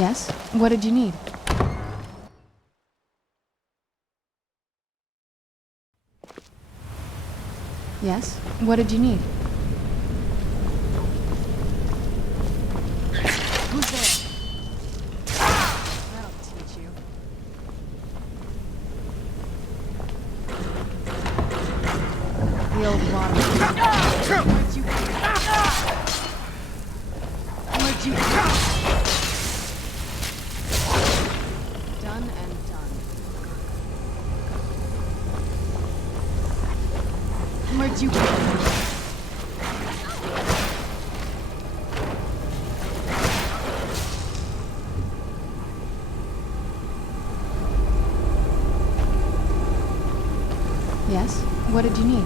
Yes? What did you need? Yes? What did you need? Who's there? That'll teach you. The old water. Where'd you Where'd you Done and done. Where'd you Yes? What did you need?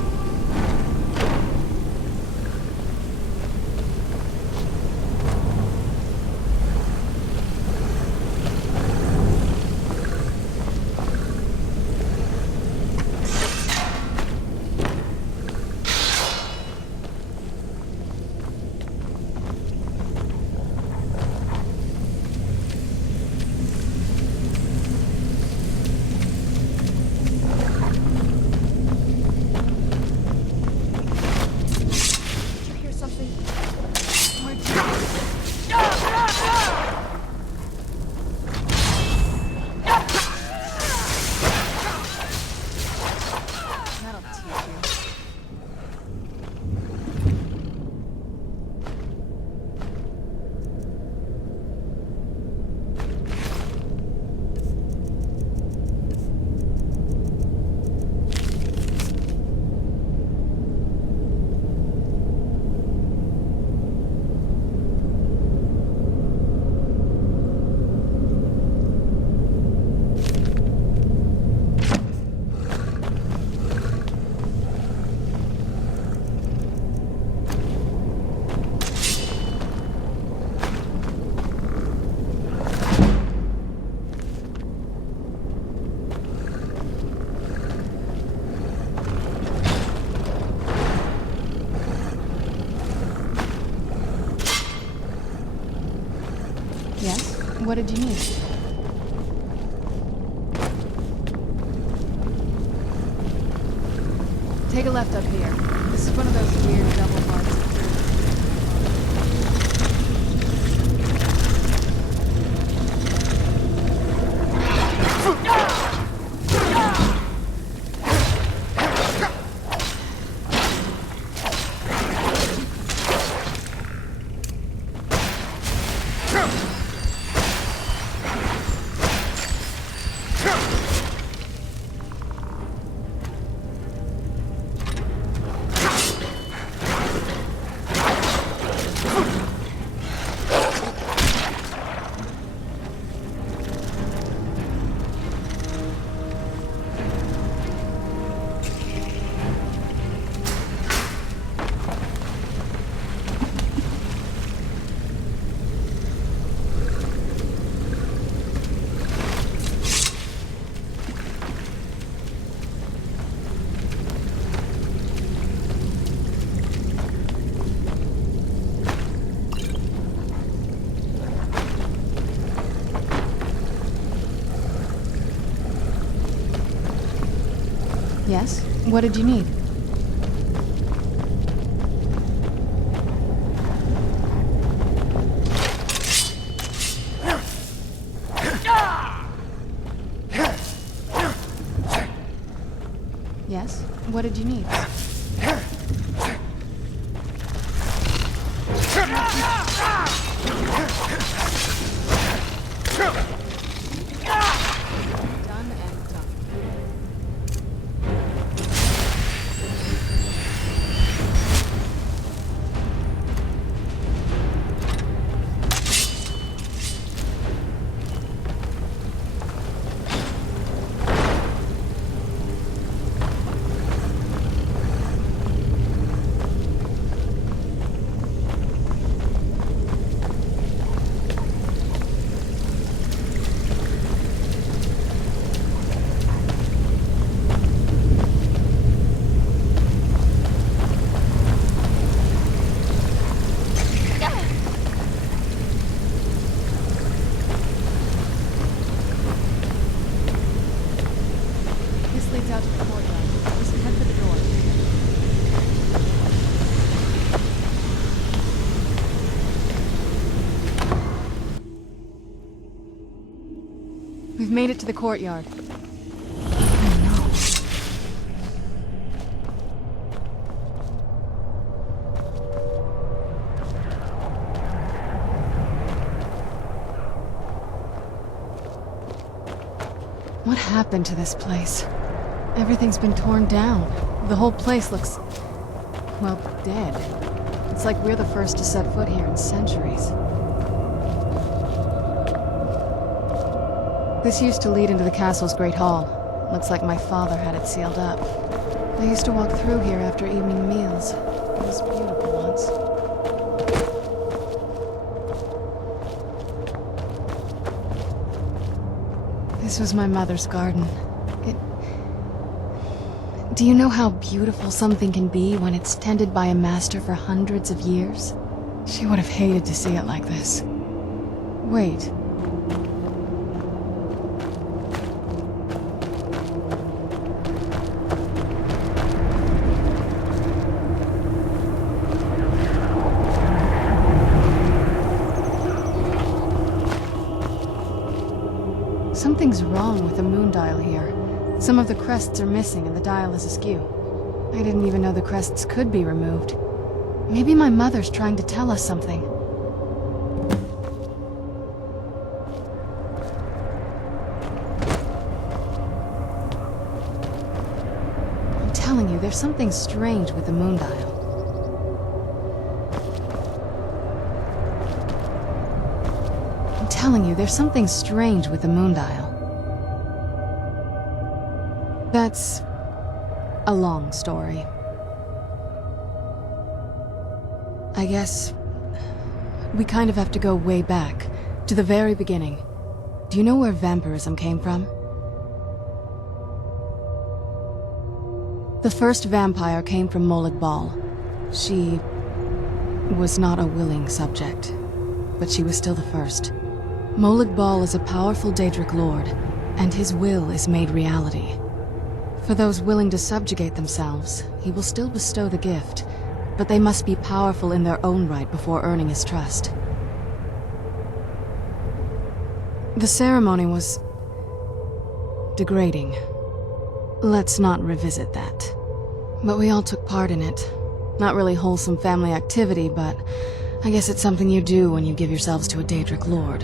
Yes? What did you need? Take a left up here. This is one of those weird double parts. Yes? What did you need? Yes? What did you need? Done and done. made it to the courtyard. Oh no. What happened to this place? Everything's been torn down. The whole place looks, well, dead. It's like we're the first to set foot here in centuries. This used to lead into the castle's great hall. Looks like my father had it sealed up. I used to walk through here after evening meals. It was beautiful once. This was my mother's garden. Do you know how beautiful something can be when it's tended by a master for hundreds of years? She would have hated to see it like this. Wait. Something's wrong with the moon dial here. Some of the crests are missing and the dial is askew. I didn't even know the crests could be removed. Maybe my mother's trying to tell us something. I'm telling you, there's something strange with the moon dial. I'm telling you, there's something strange with the moon dial. That's a long story. I guess we kind of have to go way back, to the very beginning. Do you know where vampirism came from? The first vampire came from Molag Bal. She was not a willing subject, but she was still the first. Molag Bal is a powerful Daedric lord, and his will is made reality. For those willing to subjugate themselves, he will still bestow the gift, but they must be powerful in their own right before earning his trust. The ceremony was degrading. Let's not revisit that. But we all took part in it. Not really wholesome family activity, but I guess it's something you do when you give yourselves to a Daedric lord.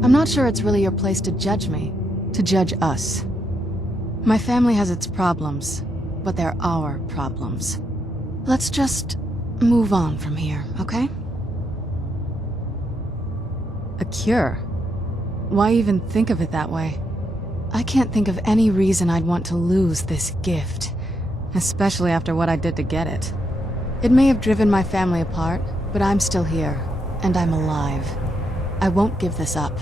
I'm not sure it's really your place to judge me, to judge us. My family has its problems, but they're our problems. Let's just move on from here, okay? A cure? Why even think of it that way? I can't think of any reason I'd want to lose this gift, especially after what I did to get it. It may have driven my family apart, but I'm still here, and I'm alive. I won't give this up.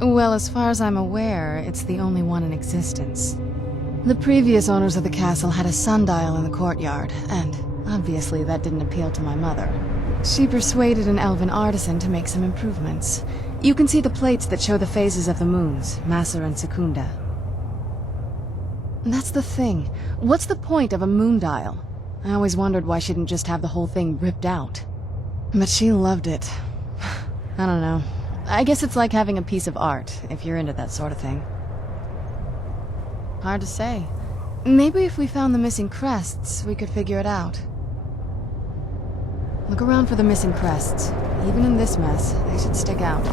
Well, as far as I'm aware, it's the only one in existence. The previous owners of the castle had a sundial in the courtyard, and obviously that didn't appeal to my mother. She persuaded an elven artisan to make some improvements. You can see the plates that show the phases of the moons, Maser and Secunda. That's the thing. What's the point of a moon dial? I always wondered why she didn't just have the whole thing ripped out. But she loved it. I don't know. I guess it's like having a piece of art, if you're into that sort of thing. Hard to say. Maybe if we found the missing crests, we could figure it out. Look around for the missing crests. Even in this mess, they should stick out.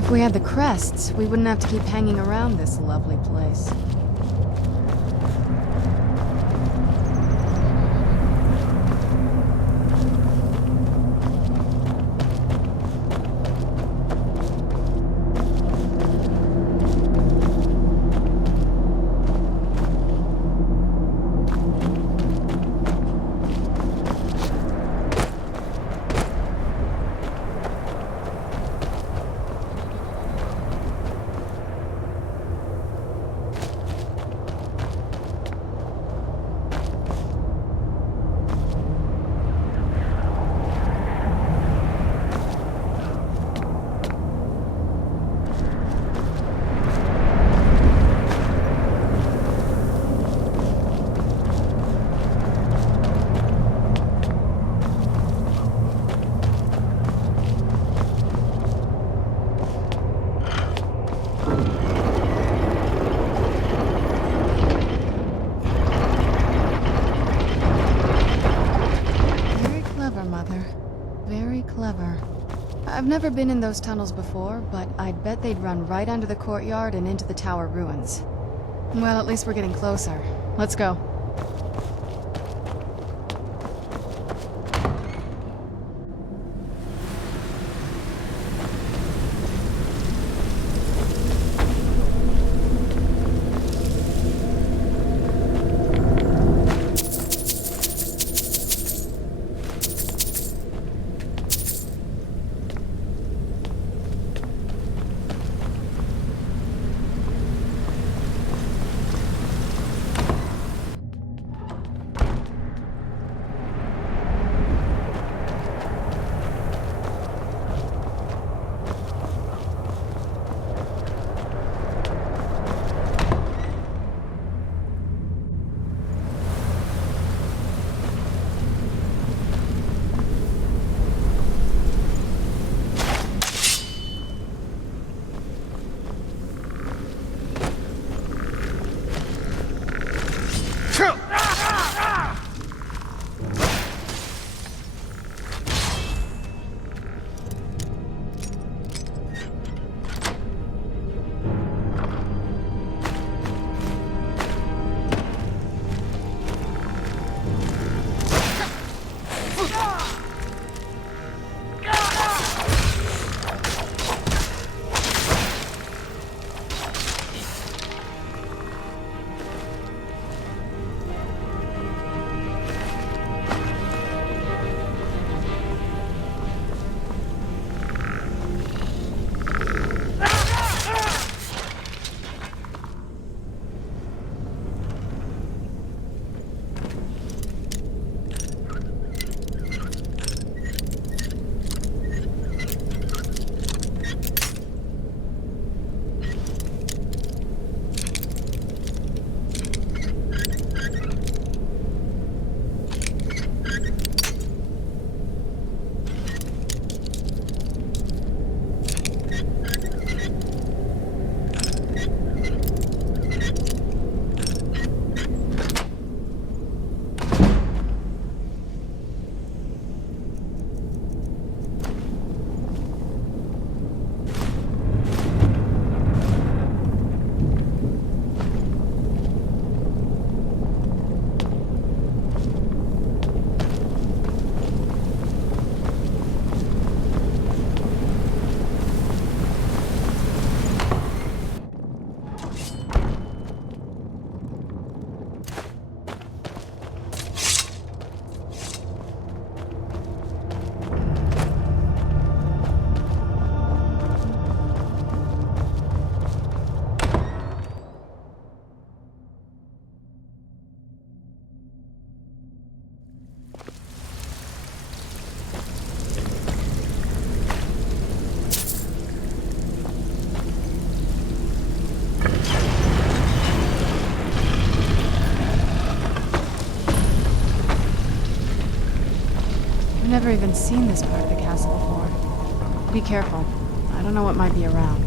If we had the crests, we wouldn't have to keep hanging around this lovely place. I've never been in those tunnels before, but I'd bet they'd run right under the courtyard and into the tower ruins. Well, at least we're getting closer. Let's go. I've never even seen this part of the castle before. Be careful. I don't know what might be around.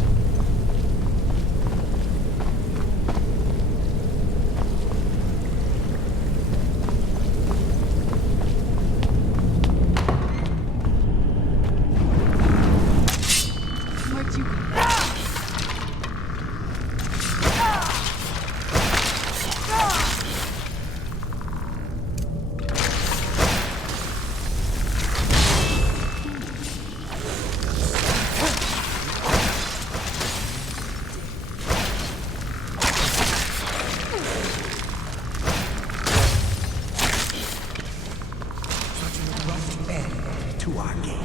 Where'd you go? To our game.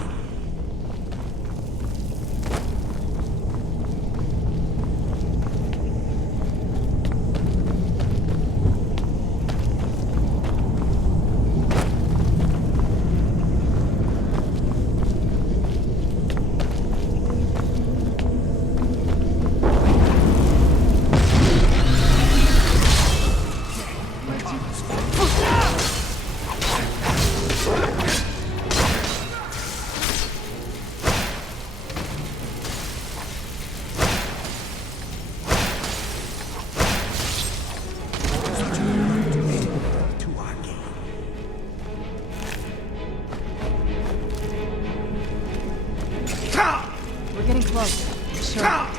close. Sure.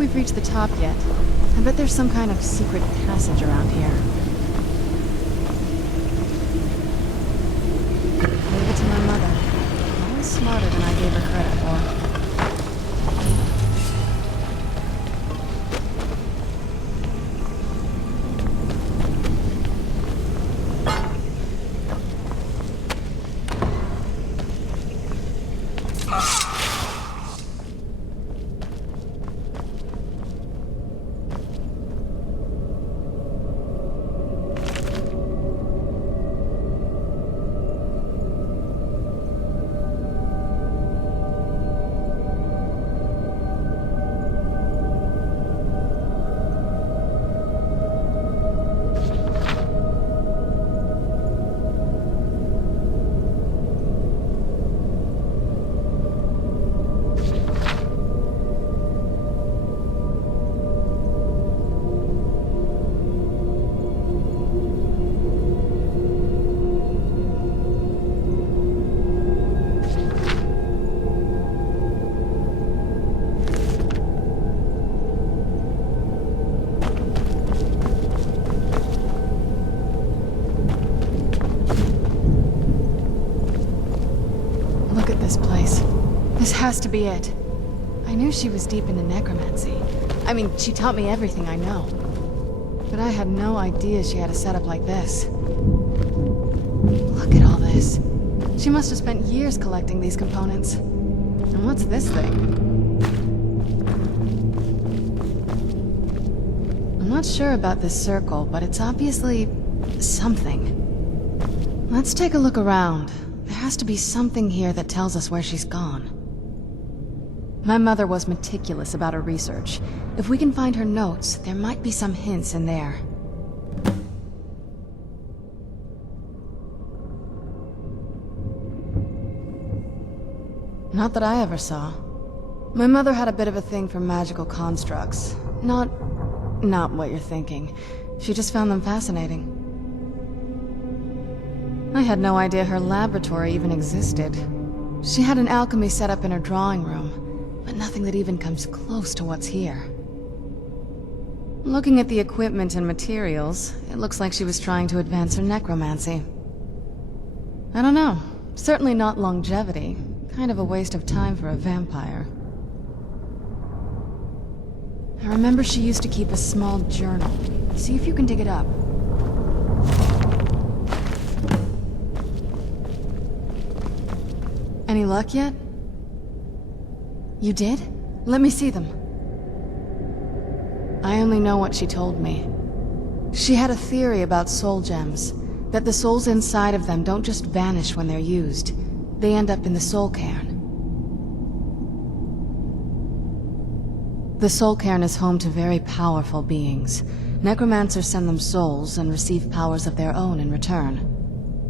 we've reached the top yet. I bet there's some kind of secret passage around here. Leave it to my mother. Always smarter than I gave her credit for. Look at this place. This has to be it. I knew she was deep into necromancy. I mean, she taught me everything I know. But I had no idea she had a setup like this. Look at all this. She must have spent years collecting these components. And what's this thing? I'm not sure about this circle, but it's obviously something. Let's take a look around. There has to be something here that tells us where she's gone. My mother was meticulous about her research. If we can find her notes, there might be some hints in there. Not that I ever saw. My mother had a bit of a thing for magical constructs. Not what you're thinking. She just found them fascinating. I had no idea her laboratory even existed. She had an alchemy set up in her drawing room, but nothing that even comes close to what's here. Looking at the equipment and materials, it looks like she was trying to advance her necromancy. I don't know. Certainly not longevity. Kind of a waste of time for a vampire. I remember she used to keep a small journal. See if you can dig it up. Any luck yet? You did? Let me see them. I only know what she told me. She had a theory about soul gems, that the souls inside of them don't just vanish when they're used. They end up in the soul cairn. The soul cairn is home to very powerful beings. Necromancers send them souls and receive powers of their own in return.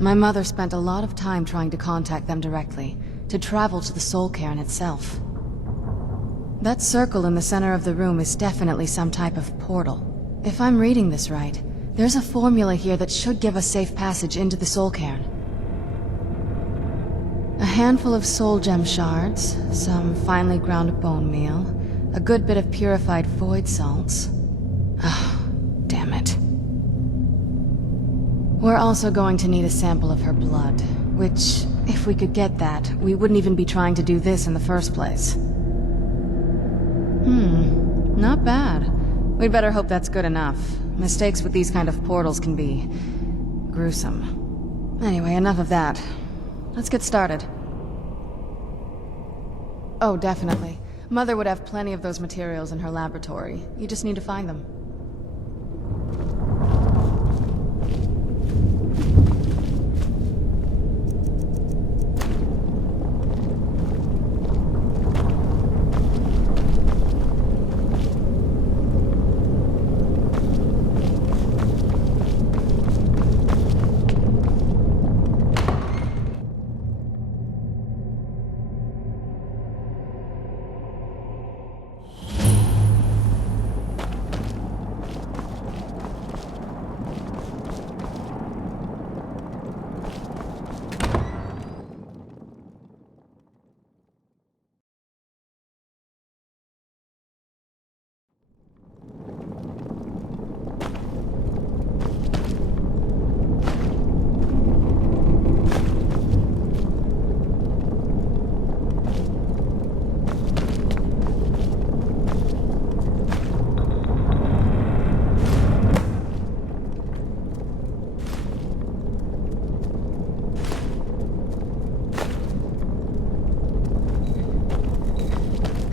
My mother spent a lot of time trying to contact them directly, to travel to the soul cairn itself. That circle in the center of the room is definitely some type of portal. If I'm reading this right, there's a formula here that should give us safe passage into the soul cairn. A handful of soul gem shards, some finely ground bone meal, a good bit of purified void salts. Ah, damn it. We're also going to need a sample of her blood, which, if we could get that, we wouldn't even be trying to do this in the first place. Not bad. We'd better hope that's good enough. Mistakes with these kind of portals can be gruesome. Anyway, enough of that. Let's get started. Oh, definitely. Mother would have plenty of those materials in her laboratory. You just need to find them.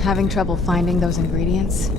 Having trouble finding those ingredients?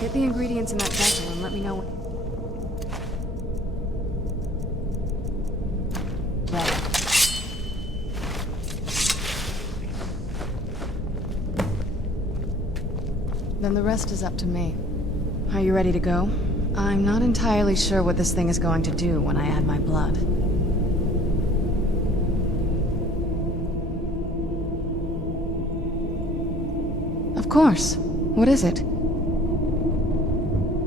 Get the ingredients in that vessel and let me know. Right. Then the rest is up to me. Are you ready to go? I'm not entirely sure what this thing is going to do when I add my blood. Of course. What is it?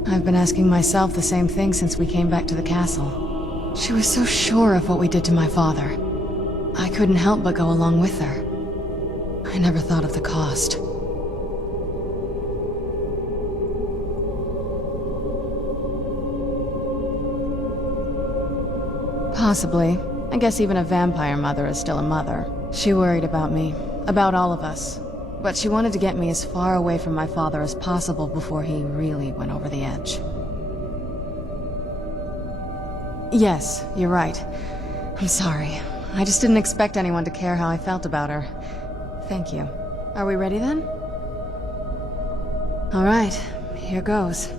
I've been asking myself the same thing since we came back to the castle. She was so sure of what we did to my father. I couldn't help but go along with her. I never thought of the cost. Possibly. I guess even a vampire mother is still a mother. She worried about me, about all of us. But she wanted to get me as far away from my father as possible before he really went over the edge. Yes, you're right. I'm sorry. I just didn't expect anyone to care how I felt about her. Thank you. Are we ready then? All right, here goes.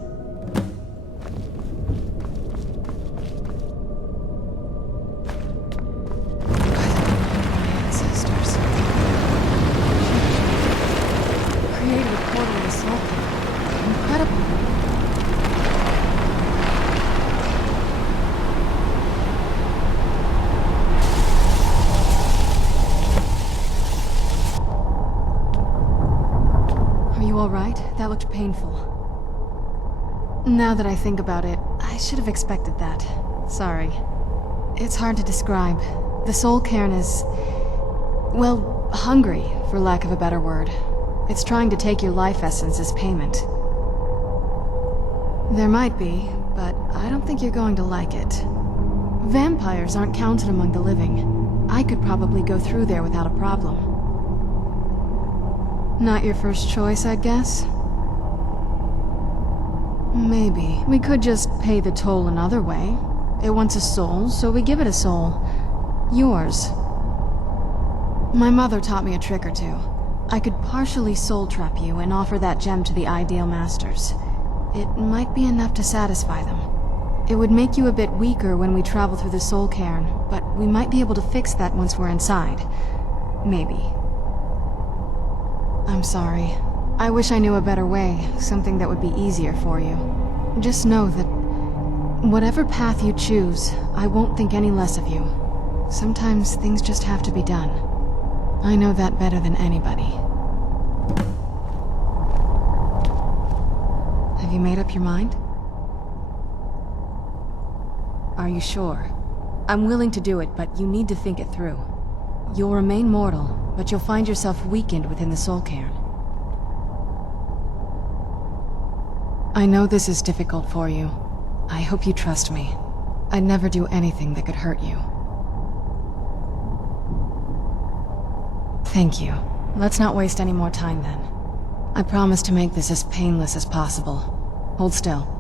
That looked painful. Now that I think about it, I should have expected that. Sorry. It's hard to describe. The soul cairn is... well, hungry, for lack of a better word. It's trying to take your life essence as payment. There might be, but I don't think you're going to like it. Vampires aren't counted among the living. I could probably go through there without a problem. Not your first choice, I'd guess? Maybe. We could just pay the toll another way. It wants a soul, so we give it a soul. Yours. My mother taught me a trick or two. I could partially soul trap you and offer that gem to the ideal masters. It might be enough to satisfy them. It would make you a bit weaker when we travel through the soul cairn, but we might be able to fix that once we're inside. Maybe. I'm sorry. I wish I knew a better way, something that would be easier for you. Just know that whatever path you choose, I won't think any less of you. Sometimes things just have to be done. I know that better than anybody. Have you made up your mind? Are you sure? I'm willing to do it, but you need to think it through. You'll remain mortal, but you'll find yourself weakened within the soul cairn. I know this is difficult for you. I hope you trust me. I'd never do anything that could hurt you. Thank you. Let's not waste any more time then. I promise to make this as painless as possible. Hold still.